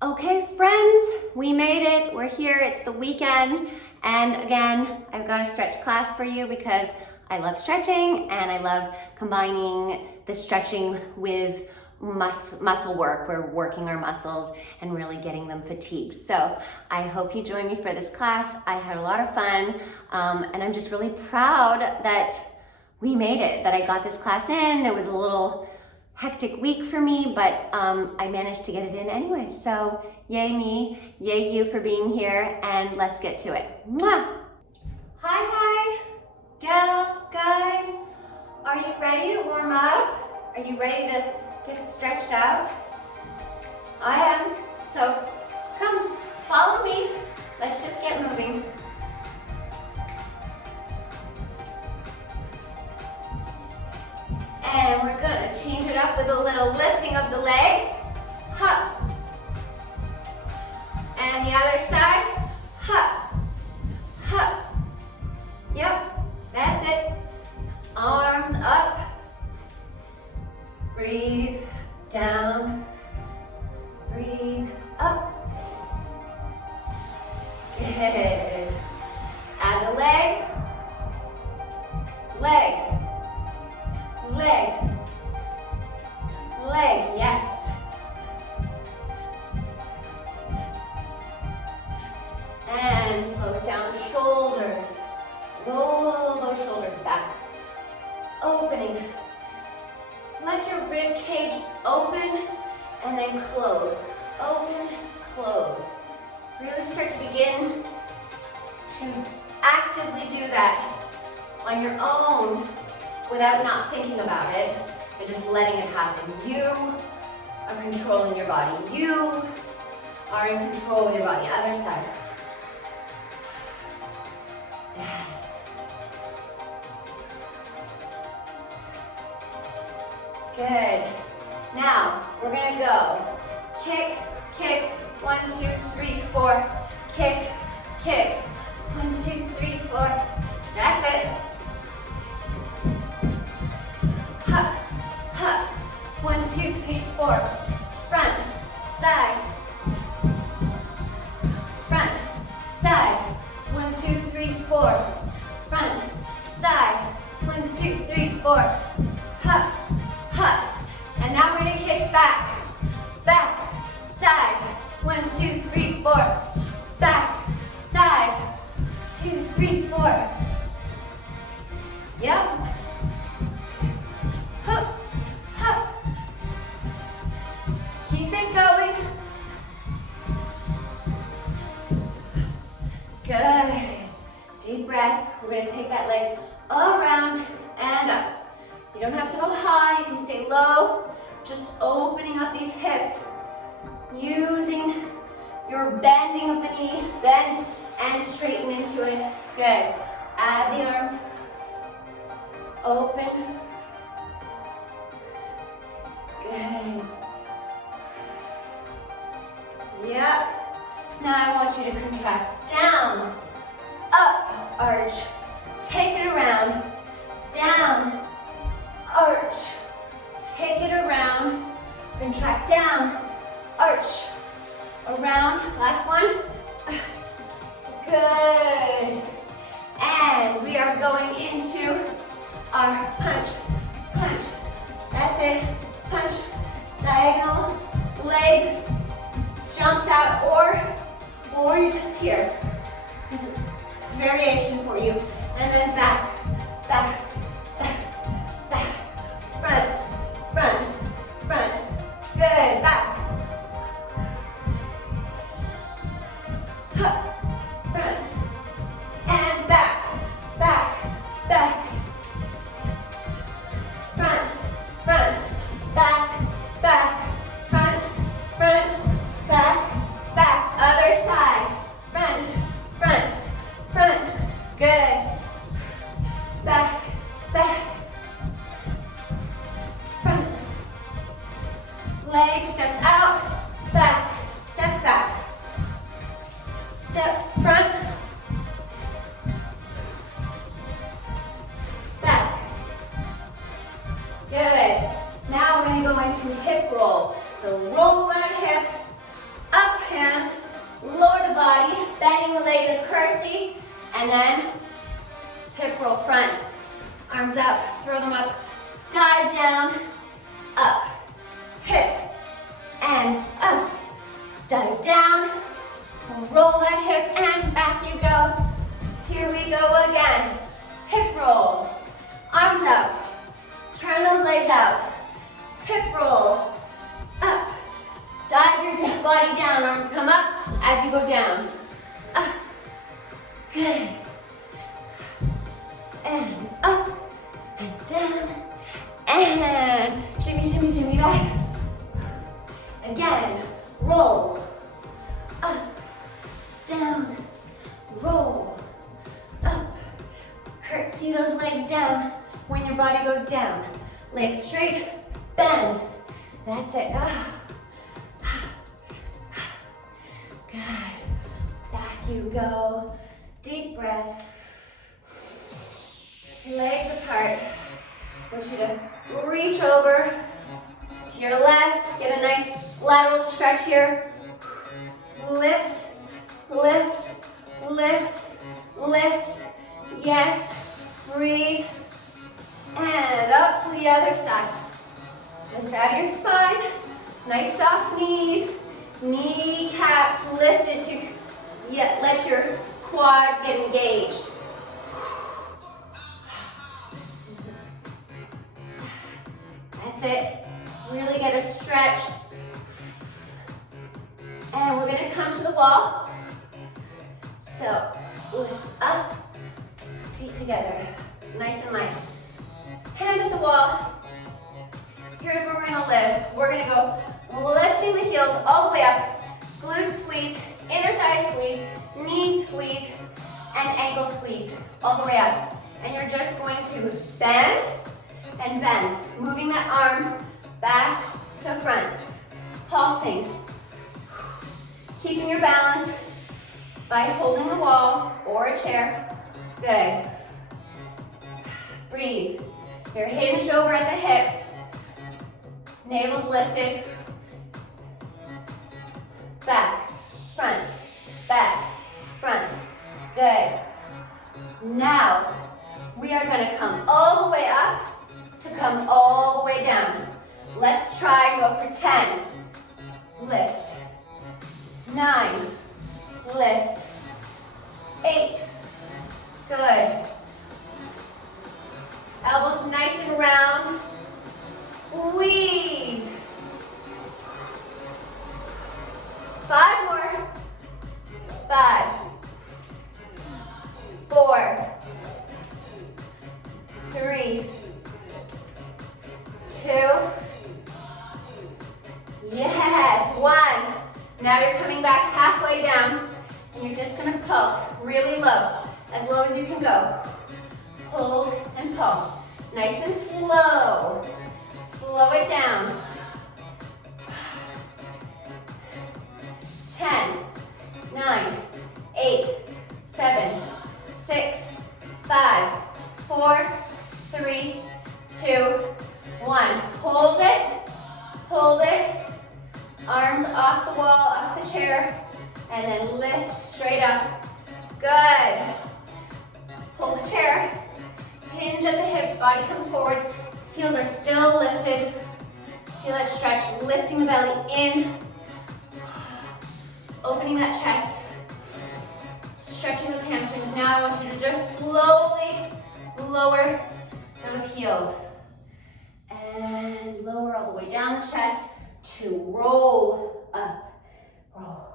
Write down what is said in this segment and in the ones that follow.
Okay, friends, we made it. We're here. It's the weekend. And again, I've got a stretch class for you because I love stretching and I love combining the stretching with muscle work. We're working our muscles and really getting them fatigued. So I hope you join me for this class. I had a lot of fun and I'm just really proud that we made it, that I got this class in. It was a little hectic week for me, but I managed to get it in anyway. So yay me, yay you for being here, and let's get to it. Mwah! Hi, gals, guys. Are you ready to warm up? Are you ready to get stretched out? I am, so come, follow me. Let's just get moving. And we're gonna change it up with a little lifting of the leg. Hup. And the other side. Hup. Hup. Yep, that's it. Arms up. Breathe down. Breathe up. Good. Add the leg. Leg. Leg, leg, yes. And slow it down, shoulders. Roll those shoulders back. Opening. Let your rib cage open and then close. Open, close. Really start to begin to actively do that on your own, without not thinking about it, and just letting it happen. You are controlling your body. You are in control with your body. Other side. Yes. Good. Now, we're gonna go. Kick, kick, 1, 2, 3, 4. Kick, kick, 1, 2, 3, 4. That's it. 1, 2, 3, 4. Front, side. Front, side. 1, 2, 3, 4. Front, side. 1, 2, 3, 4. Hup, hup. And now we're gonna kick back. Back, side. 1, 2, 3, 4. Back, side. 2, 3, 4. Yep. Going. Good. Deep breath. We're going to take that leg around and up. You don't have to go high. You can stay low. Just opening up these hips. Using your bending of the knee. Bend and straighten into it. Good. Add the arms. Open. Good. Yep. Now I want you to contract down, up, arch. Take it around, down, arch. Take it around, contract down, arch. Around, last one. Good. And we are going into our punch, punch. That's it. Punch, diagonal, leg. Jumps out, or you're just here. This is variation for you. And then back, back, back, back, front, front, front. Good, back. Up, front, and back, back, back. Front, front, back, back, front, front. Back, back, other side. Front, front, front. Good. Back, And then hip roll front. Arms up, throw them up. Dive down, up, hip, and up. Dive down, roll that hip, and back you go. Here we go again. Hip roll, arms up, turn those legs out. Hip roll, up. Dive your body down, arms come up as you go down. Up, good. And up, and down, and shimmy, shimmy, shimmy back. Again, roll, up, down, roll, up. Curtsy those legs down when your body goes down. Legs straight, bend. That's it. Good. Back you go. Deep breath. Legs apart. I want you to reach over to your left. Get a nice lateral stretch here. Lift, lift, lift, lift. Yes. Breathe. And up to the other side. Lift out of your spine. Nice soft knees. Kneecaps lifted to let your quads get engaged. That's it. Really get a stretch. And we're going to come to the wall. So lift up, feet together, nice and light. Hand at the wall. Here's where we're going to lift. We're going to go lifting the heels all the way up. Glute squeeze, inner thigh squeeze, knee squeeze, and ankle squeeze all the way up. And you're just going to bend and bend, moving that arm back to front, pulsing. Keeping your balance by holding the wall or a chair. Good. Breathe. You're hinged over at the hips. Navel's lifted. Back, front, back, front. Good. Now, we are going to come all the way up to come all the way down. Let's try and go for 10. Lift. 9. Lift. 8. Good. Elbows nice and round. Squeeze. 5 more. 5. 4. 3. 2. Yes. 1. Now you're coming back halfway down, and you're just going to pulse really low as you can go. Hold and pulse. Nice and slow. Slow it down. 10, 9, 8, 7, 6, 5, 4, 3, 2, 1. Hold it. Hold it. Arms off the wall, off the chair, and then lift straight up. Good. Hold the chair. Hinge at the hips, body comes forward. Heels are still lifted. Feel that stretch, lifting the belly in. Opening that chest. Stretching those hamstrings. Now I want you to just slowly lower those heels. And lower all the way down the chest to roll up. Roll.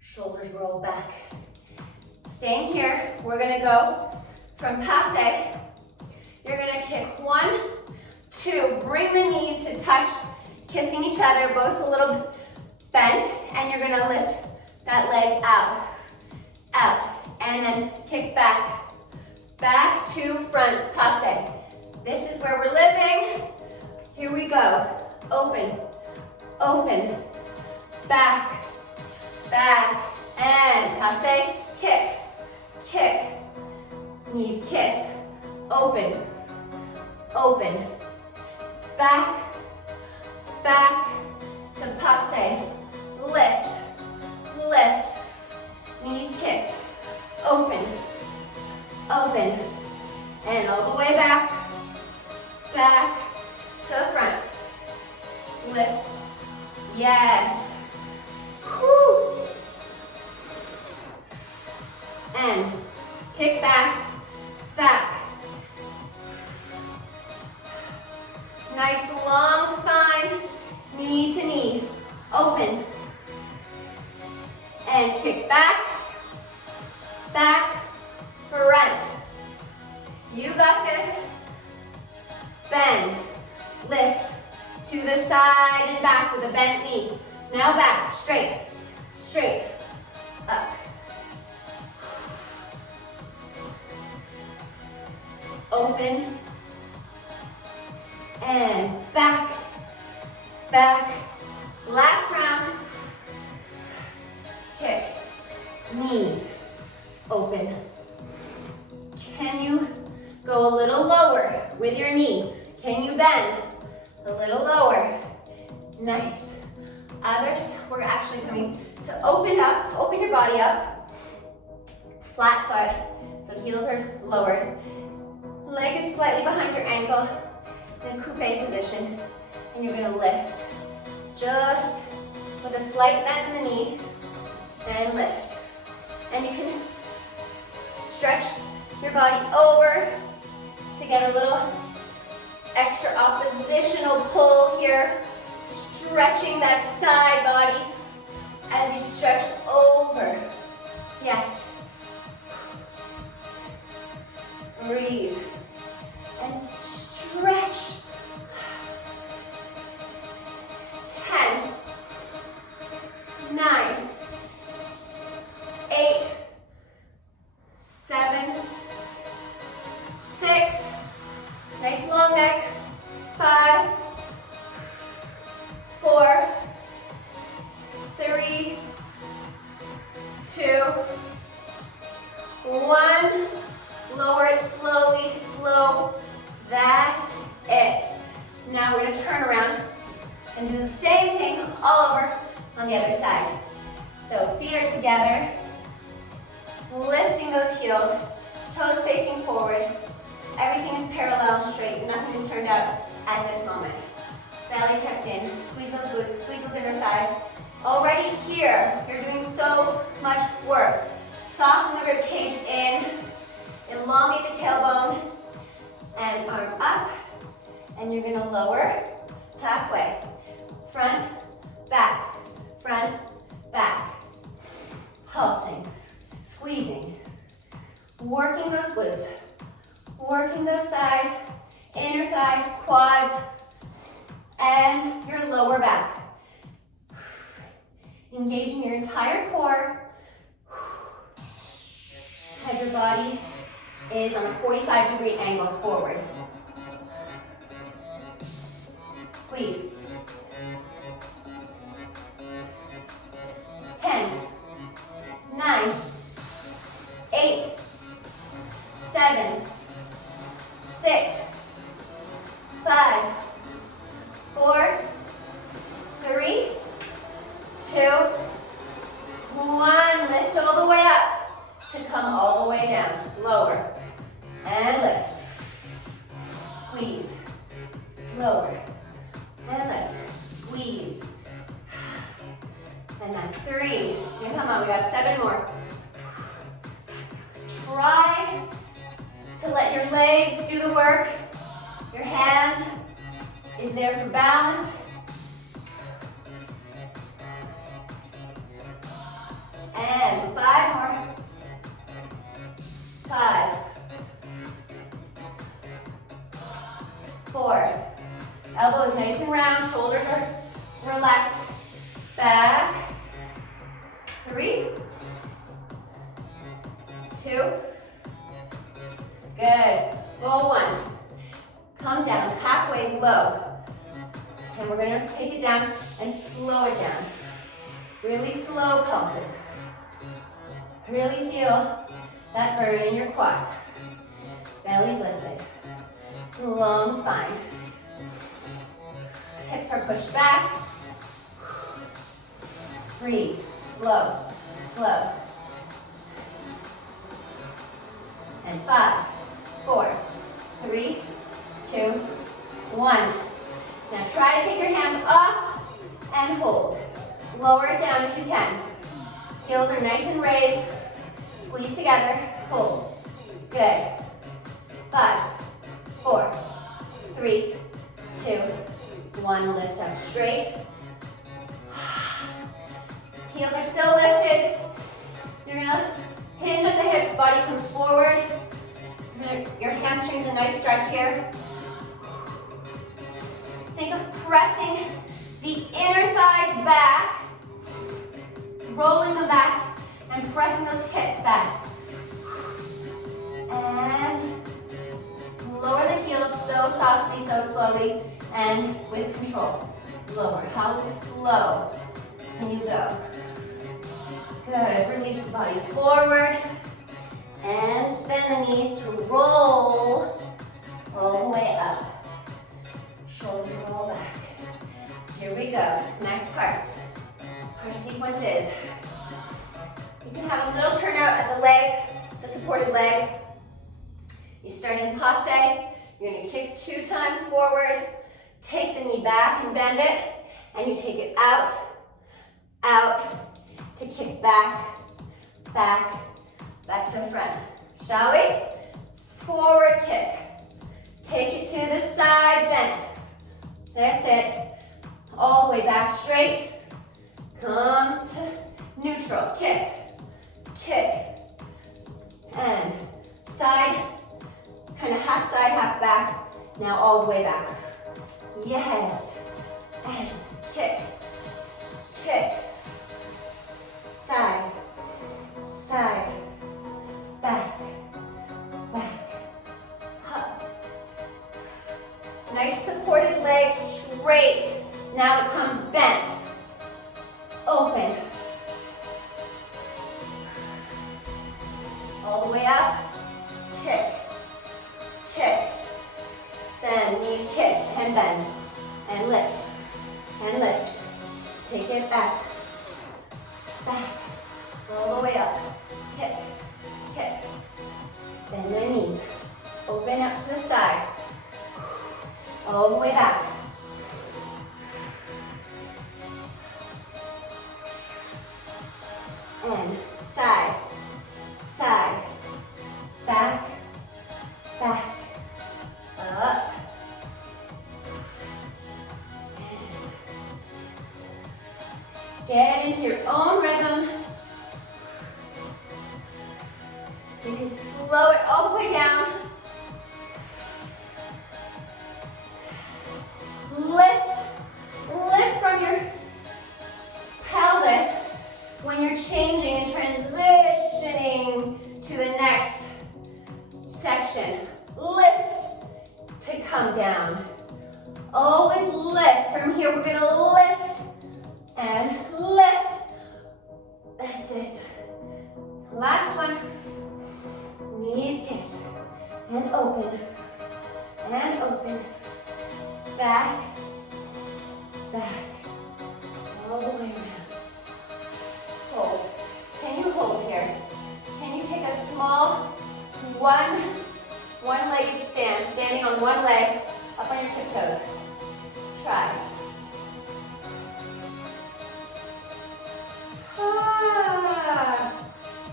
Shoulders roll back. Staying here, we're going to go from passe. You're going to kick 1, 2. Bring the knees to touch, kissing each other, both a little bent, and you're going to lift that leg out, out, and then kick back, back to front passe. This is where we're living. Here we go. Open, open, back, back, and passe, kick, kick, knees kiss, open, open, back, back to passe, lift, lift, knees kiss, open, and kick back, back. Nice long spine, knee to knee, open. And kick back, back, front. You got this. Bend, lift to the side and back with a bent knee. Now back, straight, straight, up. Open, and back, back. Last round. Kick, knees, open. Can you go a little lower with your knee? Can you bend a little lower? Nice. Others, we're actually coming to open up, open your body up. Flat foot, so heels are lowered. Leg is slightly behind your ankle. In coupe position. And you're gonna lift. Just with a slight bend in the knee. And lift. And you can stretch your body over to get a little extra oppositional pull here. Stretching that side body as you stretch over. Yes. Breathe. And stretch. 10, 9, 8, 7, 6, nice long neck, 5, 4, 3, 2, 1. Lower it slowly, slow. That's it. Now we're gonna turn around and do the same thing all over on the other side. So feet are together, lifting those heels, toes facing forward. Everything is parallel, straight, nothing is turned out at this moment. Belly tucked in, squeeze those glutes, squeeze those inner thighs. Already here, you're doing so much work. Soften the rib cage in, elongate the tailbone, and arm up, and you're gonna lower halfway. Front, back, pulsing, squeezing, working those glutes, working those thighs, inner thighs, quads, and your lower back. Engaging your entire core as your body is on a 45-degree angle forward. Squeeze. 10, 9, 8, 7, 6, 5, 4, 3, 2, 1. Lift all the way up to come all the way down. Lower and lift. Squeeze. Lower and lift. Squeeze. And that's 3. And come on, we got 7 more. Try to let your legs do the work. Your hand is there for balance. And 5 more. 5, 4. Elbows nice and round, shoulders are relaxed. Back. 3, 2. Good. Roll 1. Come down halfway low. And we're going to take it down and slow it down. Really slow pulses. Really feel that burn in your quads. Belly's lifted. Long spine. Hips are pushed back. Breathe. Slow. Slow. And 5, 4, 3, 2, 1. Now try to take your hands off and hold. Lower it down if you can. Heels are nice and raised. Squeeze together, hold. Good. 5, 4, 3, 2, 1. Lift up straight. Heels are still lifted. You're gonna hinge at the hips, body comes forward. Your hamstrings, a nice stretch here. Think of pressing the inner thighs back, rolling them back, and pressing those hips back. And lower the heels so softly, so slowly, and with control. Lower. How slow can you go? Good. Release the body forward. And bend the knees to roll all the way up. Shoulders roll back. Here we go. Next part. Our sequence is, you can have a little turnout at the leg, the supported leg. You start in passe. You're going to kick 2 times forward. Take the knee back and bend it. And you take it out, out, to kick back, back, back to front. Shall we? Forward kick. Take it to the side bent. That's it. All the way back straight. Come to neutral. Kick, kick, and side, kind of half side, half back. Now all the way back. Yes. And kick, kick, side, side, back, back, up. Nice supported leg, straight. Now it comes bent. Open. All the way up. Kick, kick. Bend, knees kiss, and bend. And lift, and lift. Take it back, back. All the way up. Kick, kick. Bend the knees. Open up to the side. All the way back. And side, side, back, back, up. Get into your own rhythm. You can slow it all the way down. Lift, lift from your pelvis when you're changing and transitioning to the next section. Lift to come down. Always lift. From here, we're gonna lift and lift. That's it. Last one. Knees kiss. And open. And open. Back. Back. All the way around. Hold. Can you hold here? Can you take a small one-legged stand, standing on one leg, up on your tiptoes? Try.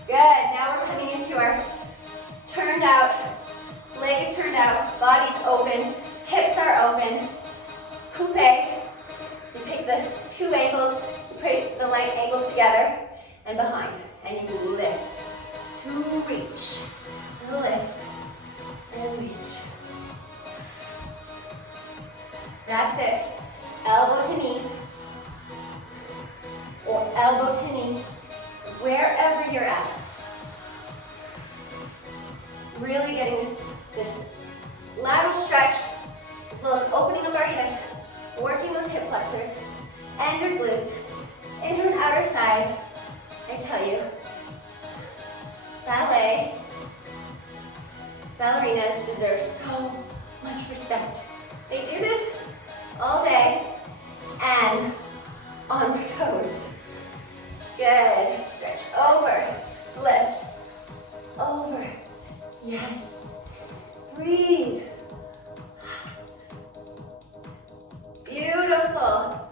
Good. Now we're coming into our turned out, legs turned out, bodies open, hips are open. Coupe. You take the 2 ankles, you put the leg ankles together and behind, and you lift to reach. Lift and reach. That's it. Elbow to knee or elbow to knee, wherever you're at. Really getting this lateral stretch as well as opening up our hips, working those hip flexors and your glutes, inner and outer thighs. I tell you, ballerinas deserve so much respect. They do this all day and on their toes. Good. Stretch over, lift, over. Yes. Breathe. Beautiful.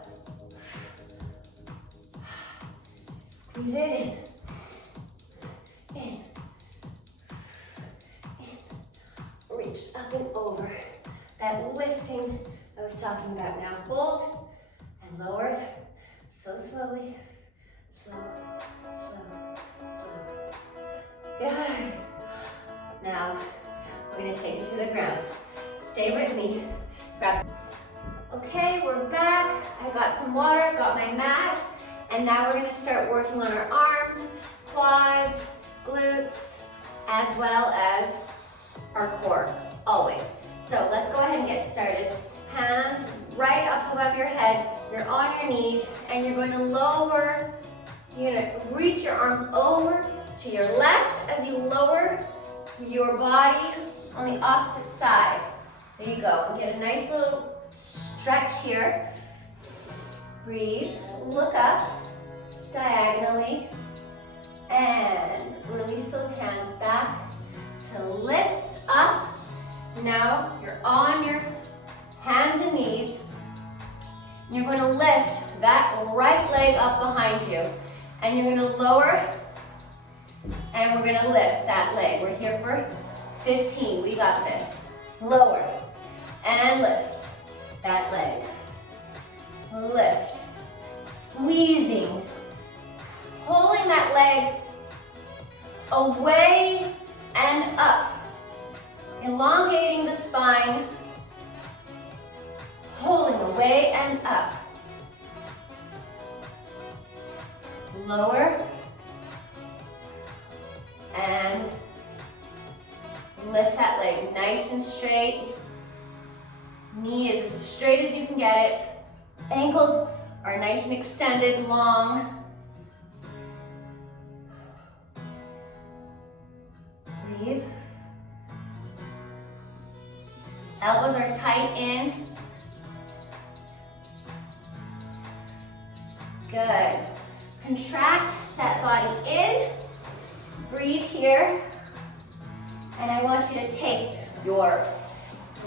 Squeeze it in. In. That lifting I was talking about. Now hold and lower. So slowly. Slow, slow, slow. Good. Now we're going to take it to the ground. Stay with me. Grab. Okay, we're back. I got some water, got my mat, and now we're going to start working on our arms, quads, glutes, as well as our core, always. So let's go ahead and get started. Hands right up above your head. You're on your knees, and you're going to lower. You're going to reach your arms over to your left as you lower your body on the opposite side. There you go. And get a nice little stretch here. Breathe. Look up diagonally. And release those hands back to lift up. Now you're on your hands and knees. You're going to lift that right leg up behind you. And you're going to lower. And we're going to lift that leg. We're here for 15. We got this. Lower. And lift that leg. Lift. Squeezing. Pulling that leg away and up. Elongating the spine. Pulling away and up. Lower. And lift that leg nice and straight. Knee is as straight as you can get it. Ankles are nice and extended, long. Breathe. Elbows are tight in. Good. Contract that body in. Breathe here. And I want you to take your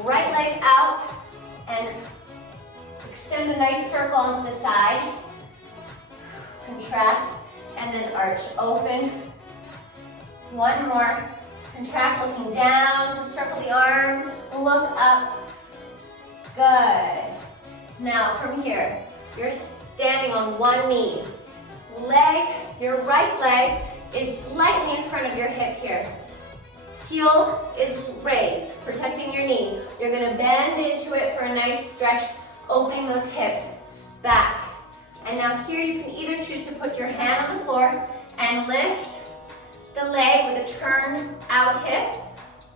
right leg out and extend a nice circle onto the side. Contract and then arch open. One more. Contract looking down, just circle the arm, look up. Good. Now from here, you're standing on one knee. Your right leg is slightly in front of your hip here. Heel is raised, protecting your knee. You're going to bend into it for a nice stretch, opening those hips back. And now here you can either choose to put your hand on the floor and lift the leg with a turned out hip,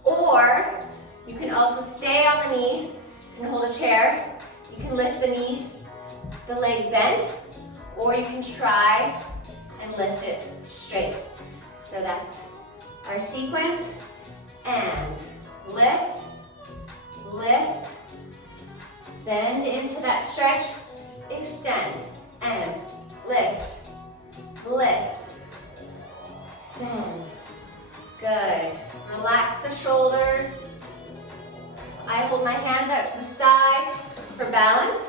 or you can also stay on the knee and hold a chair. You can lift the knee, the leg bent, or you can try and lift it straight. So that's our sequence. And lift, lift, bend into that stretch, extend, and lift, lift, bend. Good. Relax the shoulders. I hold my hands out to the side for balance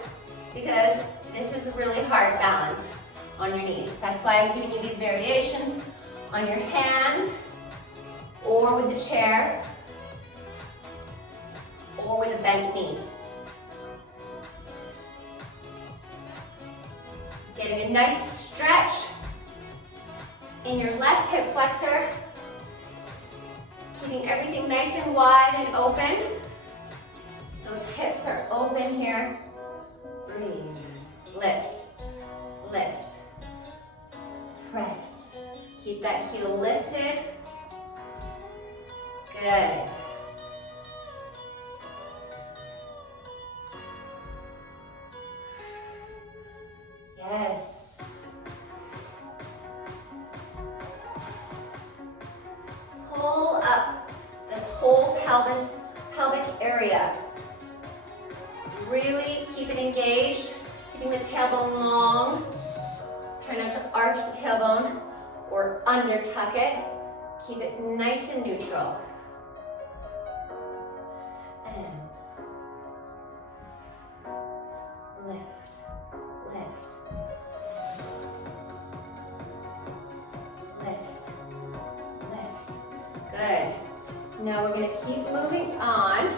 because this is a really hard balance on your knee. That's why I'm giving you these variations on your hand, or with the chair, or with a bent knee. Getting a nice stretch in your left hip flexor, keeping everything nice and wide and open. Those hips are open here. Breathe, lift, lift, press. Keep that heel lifted. Good. Yes. Pull up this whole pelvic area. Really keep it engaged, keeping the tailbone long. Try not to arch the tailbone or under tuck it. Keep it nice and neutral. And lift, lift, lift, lift. Good. Now we're going to keep moving on.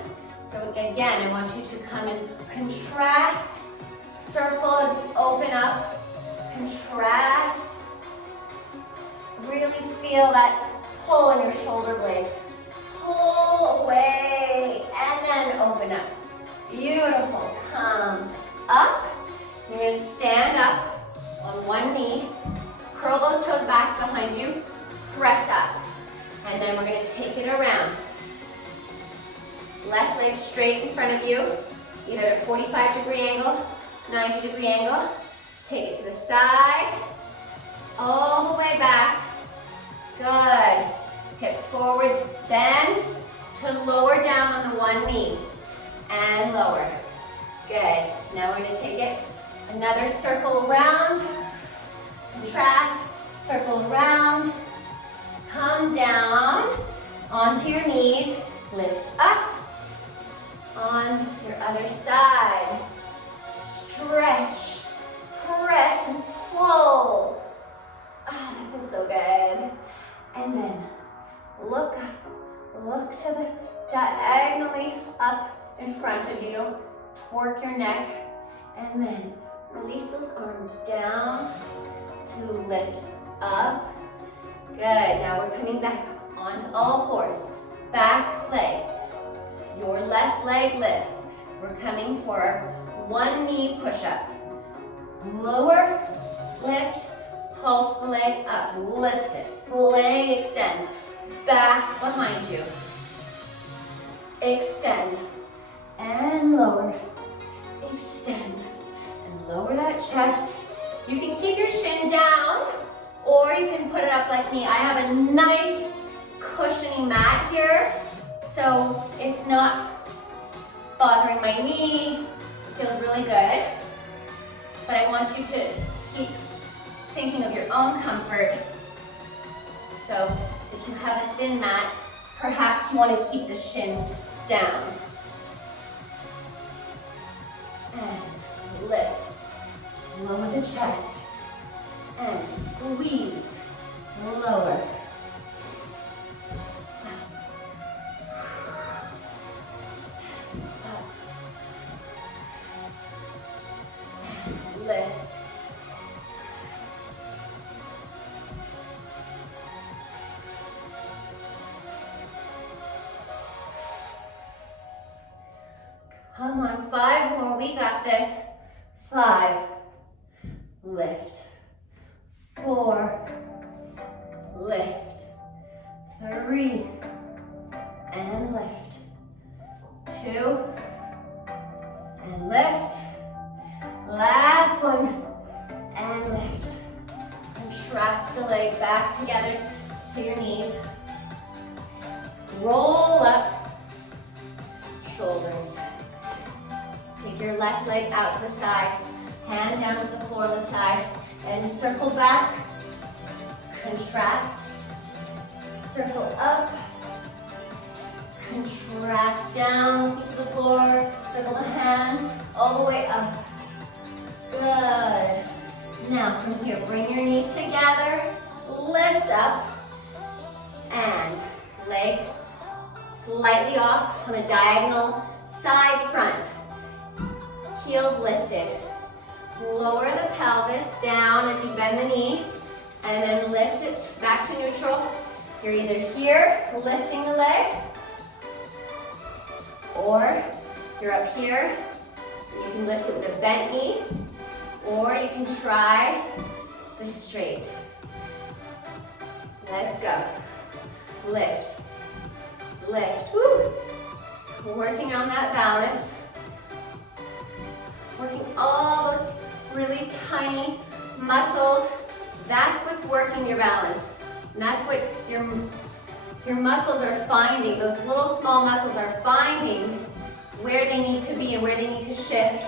So again, I want you to come and contract, circle as you open up, contract. Really feel that pull in your shoulder blades. Pull away and then open up. Beautiful. Come up. You're going to stand up on one knee. Curl those toes back behind you. Press up. And then we're going to take it around. Left leg straight in front of you. Either at a 45-degree angle, 90-degree angle. Take it to the side. All the way back. Good. Hips forward, bend to lower down on the one knee. And lower. Good. Now we're going to take it another circle around. Contract. Circle around. Come down onto your knees. Lift up. On your other side. Stretch. Press and pull. Ah, that feels so good. And then look up. Look to the diagonally up in front of you. Don't twerk your neck. And then release those arms down to lift up. Good. Now we're coming back onto all fours. Back leg. Your left leg lifts. We're coming for our one knee push-up. Lower, lift, pulse the leg up. Lift it. Leg extends. Back behind you. Extend. And lower. Extend. And lower that chest. You can keep your shin down, or you can put it up like me. I have a nice cushiony mat here, so it's not bothering my knee. It feels really good. But I want you to keep thinking of your own comfort. So if you have a thin mat, perhaps you want to keep the shin down. And lift. Lower the chest. And squeeze. Lower. Up. And lift. Come on, 5 more, we got this. 5, lift. 4, lift. 3, and lift. 2, and lift. Last one, and lift. Contract the leg back together to your knees. Roll up, shoulders. Take your left leg out to the side, hand down to the floor on the side, and circle back, contract, circle up, contract down, feet to the floor, circle the hand, all the way up. Good. Now from here, bring your knees together, lift up, and leg slightly off on a diagonal side front. Heels lifted. Lower the pelvis down as you bend the knee, and then lift it back to neutral. You're either here, lifting the leg, or you're up here. You can lift it with a bent knee, or you can try the straight. Let's go. Lift, lift. Woo. Working on that balance. Working all those really tiny muscles. That's what's working your balance. And that's what your muscles are finding. Those little small muscles are finding where they need to be and where they need to shift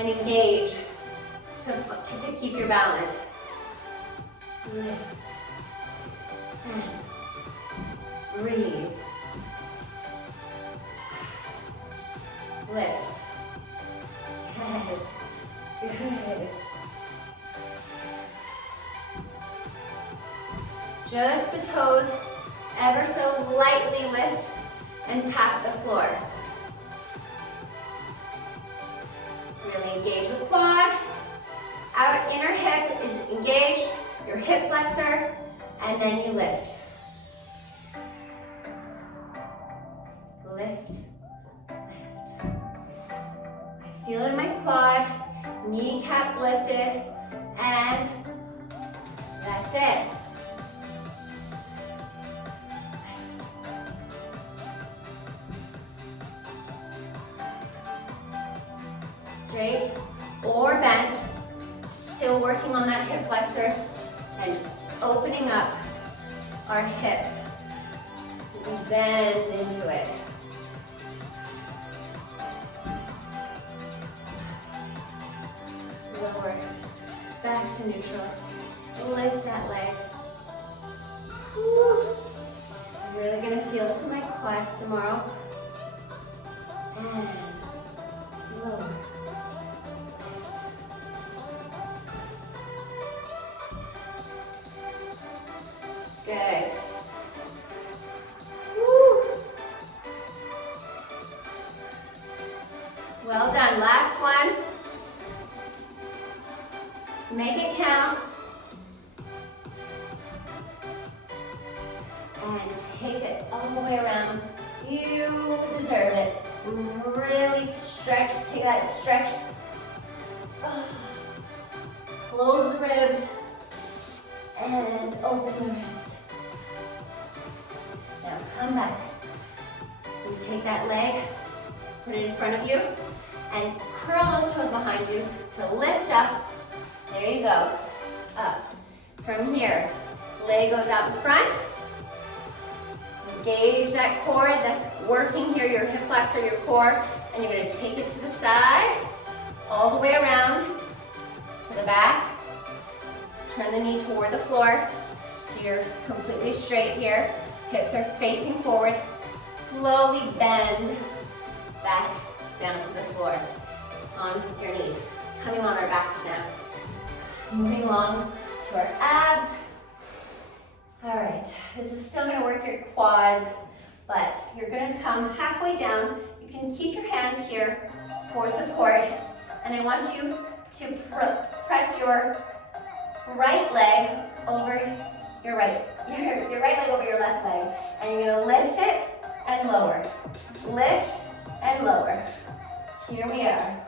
and engage to keep your balance. Lift. And breathe. Lift. Yes. Good. Just the toes ever so lightly lift and tap the floor. Really engage the quad. Outer inner hip is engaged, your hip flexor, and then you lift. Lift, lift. I feel it in my quad, kneecaps lifted, and that's it. Straight or bent, still working on that hip flexor and opening up our hips as we bend into it. Lower, back to neutral. Lift that leg. Woo. I'm really gonna feel this in my quads tomorrow. And lower. Good. Woo. Well done. Last one. Make it count. And take it all the way around. You deserve it. Really stretch. Take that stretch. Close the ribs. And open the ribs. Now come back. You take that leg, put it in front of you, and curl those toes behind you to lift up. There you go. Up. From here, leg goes out in front. Engage that core that's working here, your hip flexor, your core, and you're going to take it to the side, all the way around to the back. Turn the knee toward the floor so you're completely straight here. Hips are facing forward. Slowly bend back down to the floor on your knees. Coming on our backs now. Moving along to our abs. All right, this is still gonna work your quads, but you're gonna come halfway down. You can keep your hands here for support, and I want you to press your right leg over your right leg over your left leg, and you're gonna lift it and lower. Lift and lower. Here we are.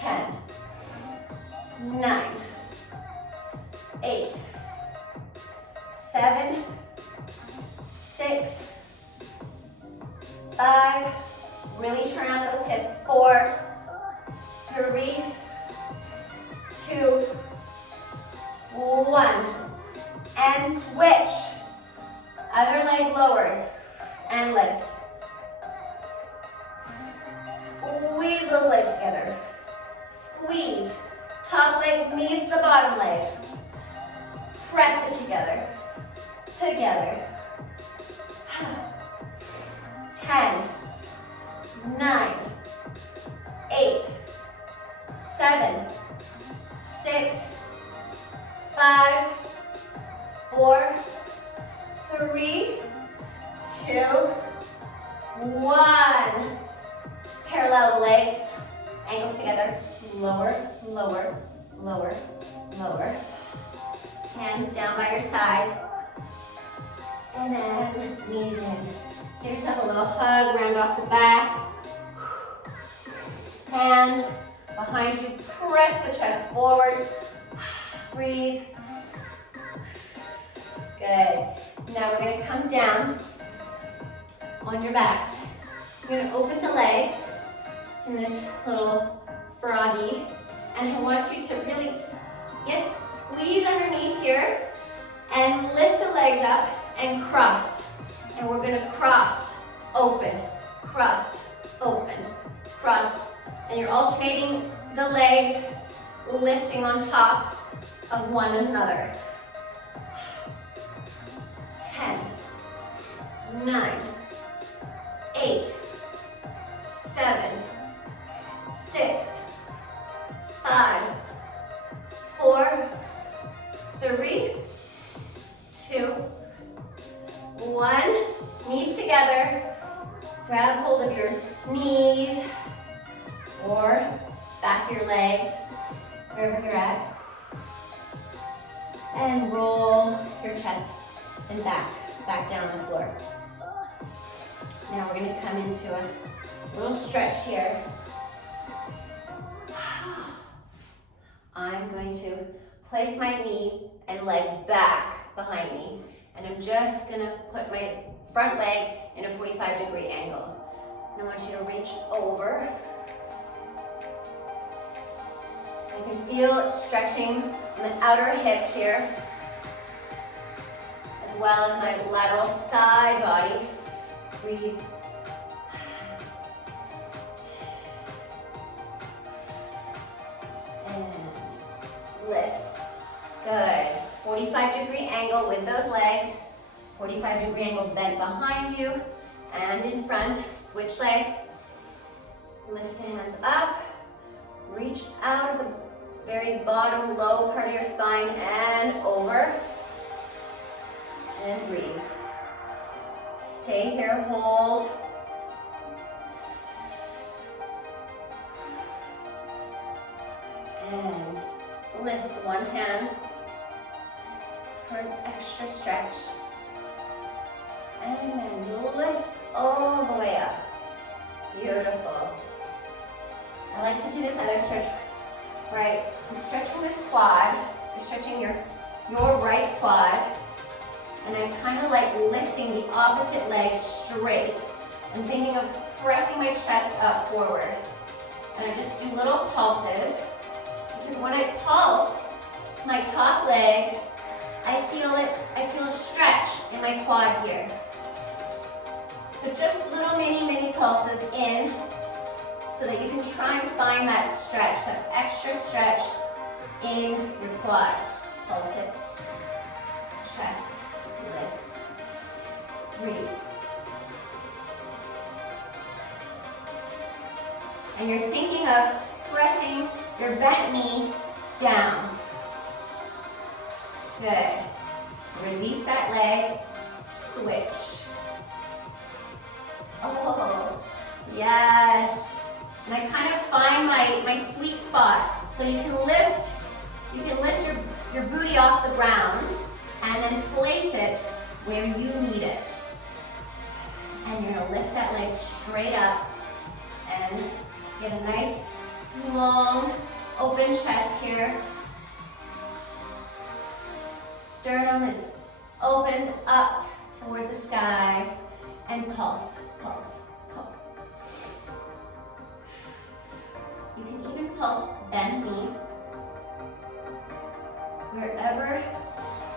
10, 9, 8, 7, 6, 5. Really turn on those hips. 4, 3, 2, 1. And switch. Other leg lowers and lift. Squeeze those legs together. Squeeze. Top leg meets the bottom leg. Press it together. Together. 10, 9, 8, 7, 6, 5, 4, 3, 2, 1. Parallel the legs, ankles together. Lower, lower, lower, lower. Hands down by your sides. And then knees in. Give yourself a little hug, round off the back. Hands behind you, press the chest forward. Breathe. Good. Now we're gonna come down on your backs. You're gonna open the legs in this little froggy, and I want you to really squeeze underneath here and lift the legs up and cross. And we're gonna cross, open, cross, open, cross. And you're alternating the legs, lifting on top of one another. 10, 9, 8, 7, 6, 5, 4, 3, 2, 1. Knees together. Grab hold of your knees. And roll your chest and back down on the floor. Now we're gonna come into a little stretch here. I'm going to place my knee and leg back behind me, and I'm just gonna put my front leg in a 45-degree angle. And I want you to reach over. I can feel stretching in the outer hip here, as well as my lateral side body. Breathe. And lift. Good. 45-degree angle with those legs. 45-degree angle bent behind you and in front. Switch legs. Lift the hands up. Reach out of the very bottom, low part of your spine and over. And breathe. Stay here, hold. And lift one hand for an extra stretch. And lift all the way up. Beautiful. I like to do this other stretch, right? I'm stretching this quad. You're stretching your right quad. And I'm kind of like lifting the opposite leg straight. I'm thinking of pressing my chest up forward. And I just do little pulses. Because when I pulse my top leg, I feel a stretch in my quad here. So just little mini pulses in so that you can try and find that stretch, that extra stretch in your quad. Pulse it. Chest lifts. Breathe. And you're thinking of pressing your bent knee down. Good. Release that leg. Switch. Oh, yes. And I kind of find my sweet spot. So you can lift your booty off the ground and then place it where you need it. And you're gonna lift that leg straight up and get a nice long open chest here. Sternum is opened up toward the sky and pulse, pulse, pulse. You can even pulse bend knee wherever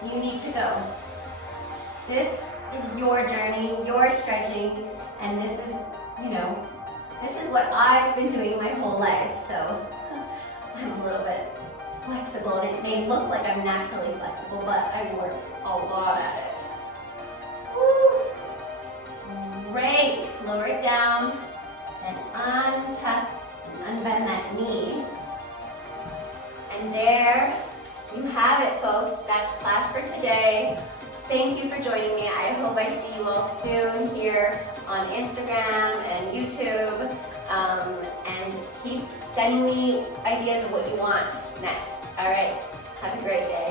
you need to go. This is your journey, your stretching, and this is, this is what I've been doing my whole life, so I'm a little bit flexible, and it may look like I'm naturally flexible, but I worked a lot at it. Woo. Great, lower it down, then untuck and unbend that knee. And there you have it, folks. That's class for today. Thank you for joining me. I hope I see you all soon here on Instagram and YouTube. And keep sending me ideas of what you want next. All right, have a great day.